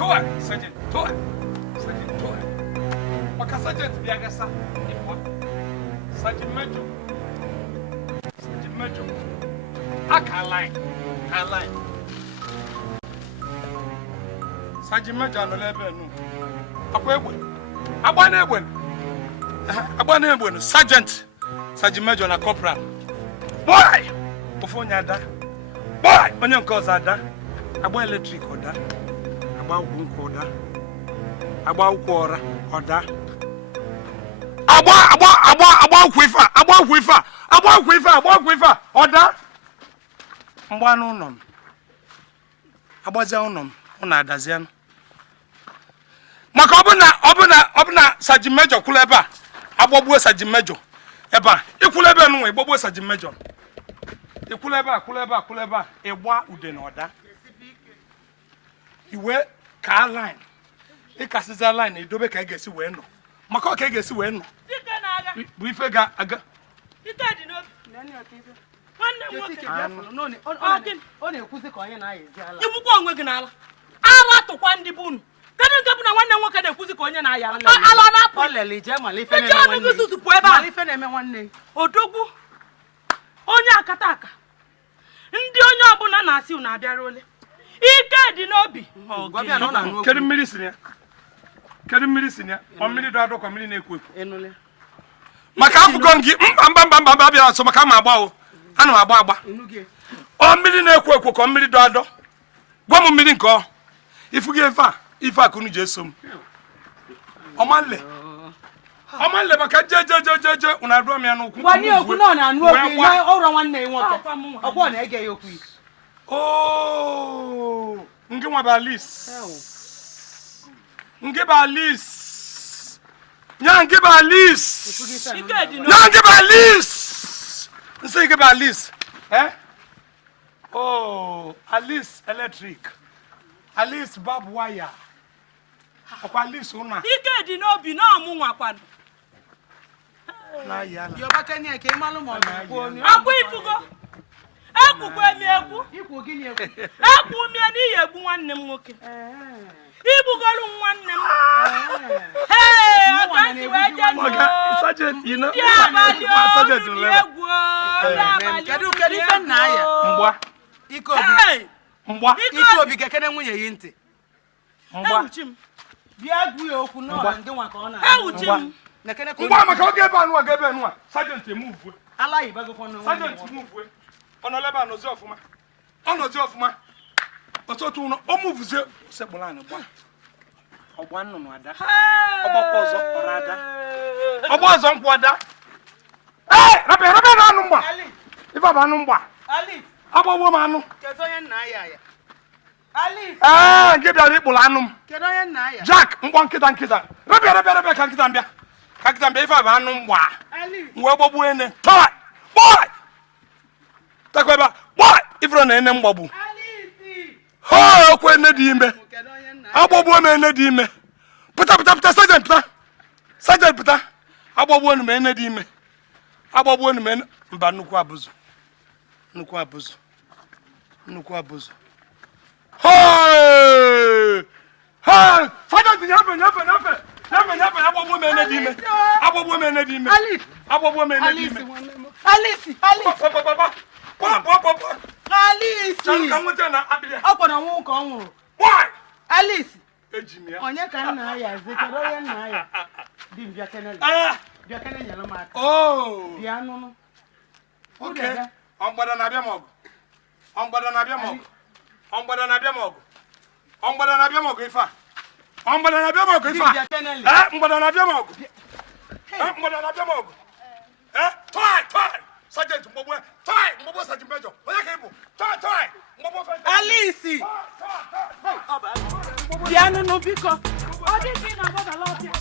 Sergeant, Maka Sergeant Biagasa, Sergeant Major. I can't lie. Sergeant Major no level no. Abane Sergeant Major na corporal. Boy! Ofonya da. Boy! Onye nke ọzọ ada. Agba electric oda. Agba ugwu oda. Agba ukwu ora oda. Agba ukwu ifa. Oda. Mgba no nom. Agbaza unom. Una adazian. Maka obuna Sergeant Major kuleba. Agbogbo Sergeant Major. Eba, ikulebe no egbogbo Sergeant Major. Kuleba egba ude na oda iwe ka line ikasiza line edobe ka egesi we no maka ka egesi we no dike na aga bu ife ga aga dike di no nani okife nwanne nwoke no ni ọ na-ekwuzi ka onye na-ayezi ala ibukwa onwe gị n'ala ala tụkwa ndị bunu kedu nke bụ na nwanne nwoke na-ekwuzi ka onye na-aya ala na-apụ olele je malife na-eme nwanne odogwu onye akataka ndị onye ọbụla na-asị unu abịara ole ike dị n'obi kedu mmiri sinya o mmiri do adọkọ mmiri na-ekwu ekwu maka afụgo gị mba bịara nso maka ma agba o ana m agba o mmiri na-ekwu ekwu ka mmiri do adọ gwa m mmiri nke ọ ifugo ife akunu je so m ọmanle maka je una adọ m ya n'ukwu wani okwu no na anu okwu na ọrụ nwanne nwoke ọkwọ na ege ya okwu oh ngi nwa balis ngi balis oh Alice electric Alice barbed wire akwa Alice una ike dị n'obi na ọmụ nwakwado na yala yoba kenya ke malu mo akwa ifugo ekwukwe mi ekwu ikwu gịnị ekwu ekwu mi na ihe egbu nwanne m nwoke igbugolu nwanne m ọtansi wee je no Sergeant you know Sergeant egwu kedu ife nna ya mgba ikobi kekene nwunye yi ntị ewuchi m bịa gwu ya okwu n'ọha ndị nwa ka ọ na ewuchi m mgba maka oge ebe anụ Sergeant move ala ibagokwa no Sergeant move onoleba nozi ofuma ototu no o movezie sekpolan gba ogba nnụnụ ada ogbakwa ọzọ ọra ada ogba ọzọ nkwụ ada rabe na anụ mgba ife ba anụ mgba Ali agbagbo m anụ kedu onye nna ya Ali nke bịara ịkpụrụ anụ m kedu onye nna ya Jack mkpọ nkịta rabe ka nkịta mbịa ife ba anụ mgba wee gbagbuo ene boy takweba boy ifro na ene mgbagbu ho okwe ene dị ime agbagbuo m ene dị ime pụta Sergeant pụta agbagbuo m ene dị ime mba nnukwu abụzụ hey Sergeant nyafe agbagbuo m ene dị ime Alice onye ka nna ya kedu onye nna ya di bịa kenele nyere m aka bịa nụnụ okay ọgbada na-abịa m ọgụ ife a ọgbada na-abịa m ọgụ ife a toy Sergeant mgbogbo Sergeant Major onye ka ịbụ toy mgbogbo Alice bịa nụnụ biko ọ dị ka ị na-agbada lọpịa